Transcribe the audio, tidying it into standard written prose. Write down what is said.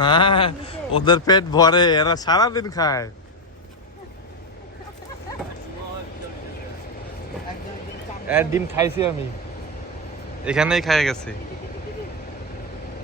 হ্যাঁ, ওদের পেট ভরে, এরা সারাদিন খায়। ডিম খাইছি আমি, এখানেই খাই গেছি।